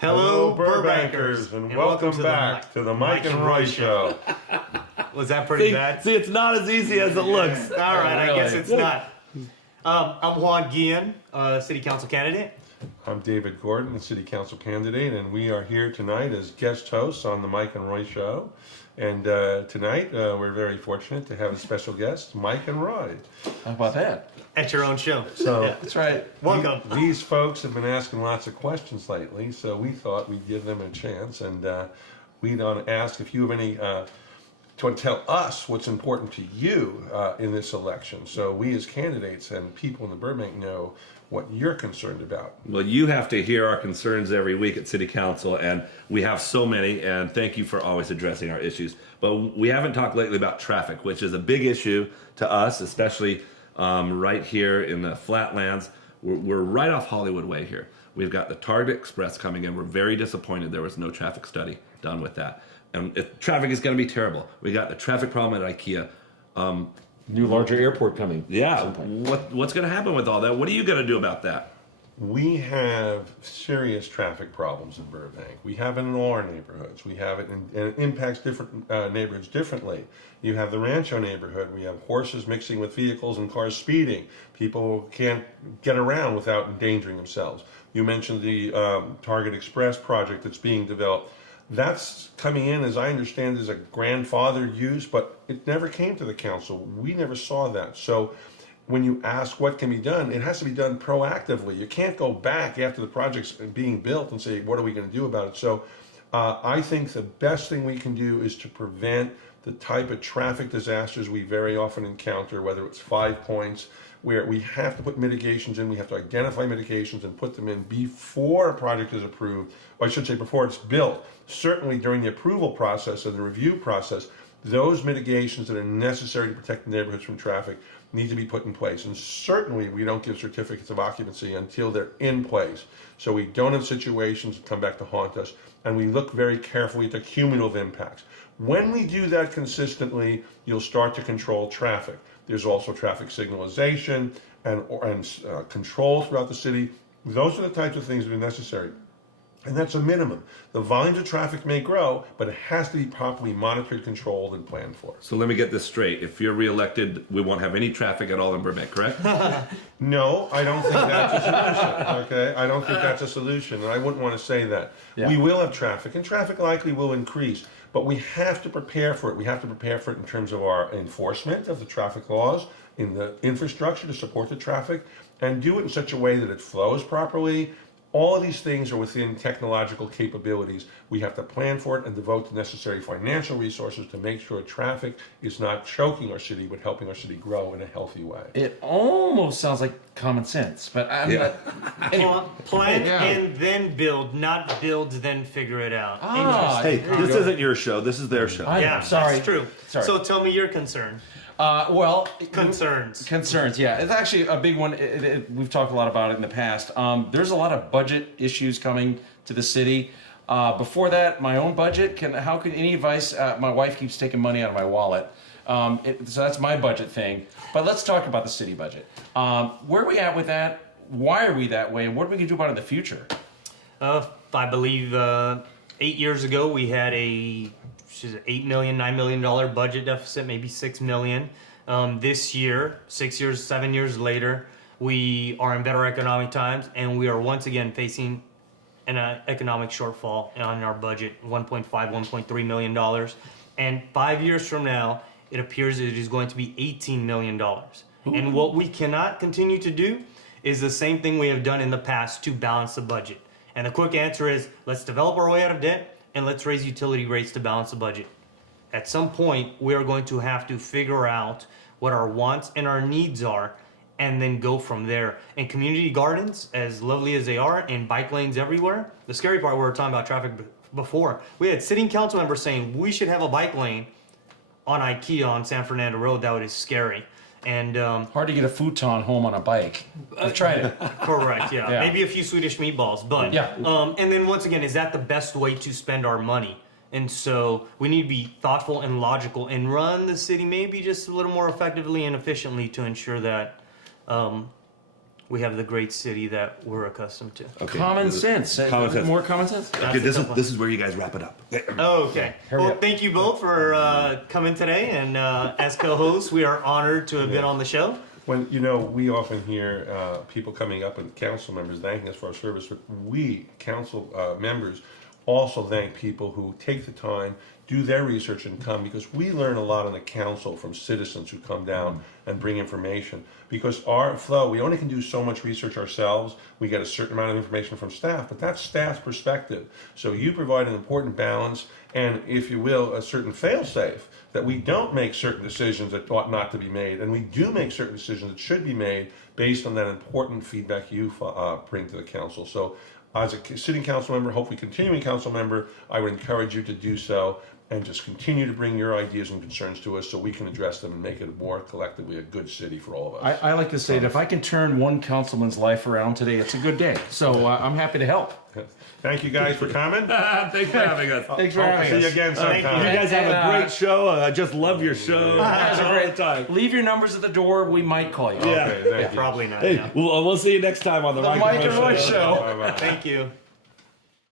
Hello, Burbankers, and welcome back to the Mike and Roy Show. Was that pretty bad? See, it's not as easy as it looks. All right, I guess it's not. I'm Juan Guillen, City Council candidate. I'm David Gordon, the City Council candidate, and we are here tonight as guest hosts on the Mike and Roy Show. And tonight, we're very fortunate to have a special guest, Mike and Roy. How about that? At your own show. So That's right. Welcome. These folks have been asking lots of questions lately, so we thought we'd give them a chance, and we'd ask if you have any to tell us what's important to you in this election. So we as candidates and people in the Burbank know what you're concerned about. Well, you have to hear our concerns every week at City Council, and we have so many, and thank you for always addressing our issues. But we haven't talked lately about traffic, which is a big issue to us, especially right here in the Flatlands. We're right off Hollywood Way here. We've got the Target Express coming in. We're very disappointed there was no traffic study done with that. And traffic is going to be terrible. We got the traffic problem at IKEA. New larger airport coming. Yeah, what's going to happen with all that? What are you going to do about that? We have serious traffic problems in Burbank. We have it in all our neighborhoods. We have it, and it impacts different neighborhoods differently. You have the Rancho neighborhood. We have horses mixing with vehicles and cars speeding. People can't get around without endangering themselves. You mentioned the Target Express project that's being developed. That's coming in, as I understand, as a grandfathered use, but it never came to the council. We never saw that. So when you ask what can be done, it has to be done proactively. You can't go back after the project's being built and say, what are we going to do about it? So I think the best thing we can do is to prevent the type of traffic disasters we very often encounter, whether it's 5 points, where we have to put mitigations in, we have to identify mitigations and put them in before a project is approved, or I should say before it's built. Certainly during the approval process and the review process, those mitigations that are necessary to protect the neighborhoods from traffic need to be put in place. And certainly we don't give certificates of occupancy until they're in place. So we don't have situations that come back to haunt us, and we look very carefully at the cumulative impacts. When we do that consistently, you'll start to control traffic. There's also traffic signalization and control throughout the city. Those are the types of things that are necessary. And that's a minimum. The volumes of traffic may grow, but it has to be properly monitored, controlled, and planned for. So let me get this straight. If you're reelected, we won't have any traffic at all in Burbank, correct? No, I don't think that's a solution. Okay, I don't think that's a solution, and I wouldn't want to say that. Yeah. We will have traffic, and traffic likely will increase, but we have to prepare for it. We have to prepare for it in terms of our enforcement of the traffic laws, in the infrastructure to support the traffic, and do it in such a way that it flows properly. All of these things are within technological capabilities. We have to plan for it and devote the necessary financial resources to make sure traffic is not choking our city, but helping our city grow in a healthy way. It almost sounds like common sense, but I mean, anyway. Plan Yeah. and then build, not build then figure it out. Ah, Hey, there you this go. isn't your show. This is their show. Yeah, Sorry. that's true. Sorry. So tell me your concern. Well, Concerns. Concerns, yeah. It's actually a big one. We've talked a lot about it in the past. There's a lot of budget issues coming to the city. Before that, my own budget. How can any advice? My wife keeps taking money out of my wallet. So that's my budget thing. But let's talk about the city budget. Where are we at with that? Why are we that way? And what are we going to do about it in the future? I believe 8 years ago we had a $8 million, $9 million budget deficit, maybe $6 million. This year, 6 years, 7 years later, we are in better economic times, and we are once again facing an economic shortfall on our budget, $1.5, $1.3 million. And 5 years from now, it appears it is going to be $18 million. And what we cannot continue to do is the same thing we have done in the past to balance the budget. And the quick answer is, let's develop our way out of debt, and let's raise utility rates to balance the budget. At some point, we are going to have to figure out what our wants and our needs are, and then go from there. And community gardens, as lovely as they are, and bike lanes everywhere, the scary part, we were talking about traffic before, we had sitting council members saying we should have a bike lane on IKEA on San Fernando Road. That is scary. And Hard to get a futon home on a bike. I've tried it. correct, yeah. Yeah. Maybe a few Swedish meatballs, but Yeah. and then once again, is that the best way to spend our money? And so we need to be thoughtful and logical and run the city maybe just a little more effectively and efficiently to ensure that we have the great city that we're accustomed to. Okay. Common sense. Common sense. More common sense. Okay, That's this a is tough one. this is where you guys wrap it up. Oh, okay. Hurry Well, up. thank you both for coming today, and as co-hosts, we are honored to have been on the show. When we often hear people coming up and council members thanking us for our service, but we council members also thank people who take the time, do their research, and come, because we learn a lot on the council from citizens who come down and bring information. Because our flow, we only can do so much research ourselves. We get a certain amount of information from staff, but that's staff's perspective. So you provide an important balance and, if you will, a certain fail-safe that we don't make certain decisions that ought not to be made, and we do make certain decisions that should be made based on that important feedback you bring to the council. So as a sitting council member, hopefully continuing council member, I would encourage you to do so and just continue to bring your ideas and concerns to us so we can address them and make it more collectively a good city for all of us. I like to say that if I can turn one councilman's life around today, it's a good day. So I'm happy to help. Thank you guys for coming. Thanks for having us. Thanks for Hope to having see us. you again Thank sometime. You guys have a great show. I just love your show. That's a all great the time. Leave your numbers at the door. We might call you. Yeah. Okay, thank you. Probably not. Hey, Yeah. we'll see you next time on the The Mike Mike and Roy Roy Show. Bye-bye. Thank you.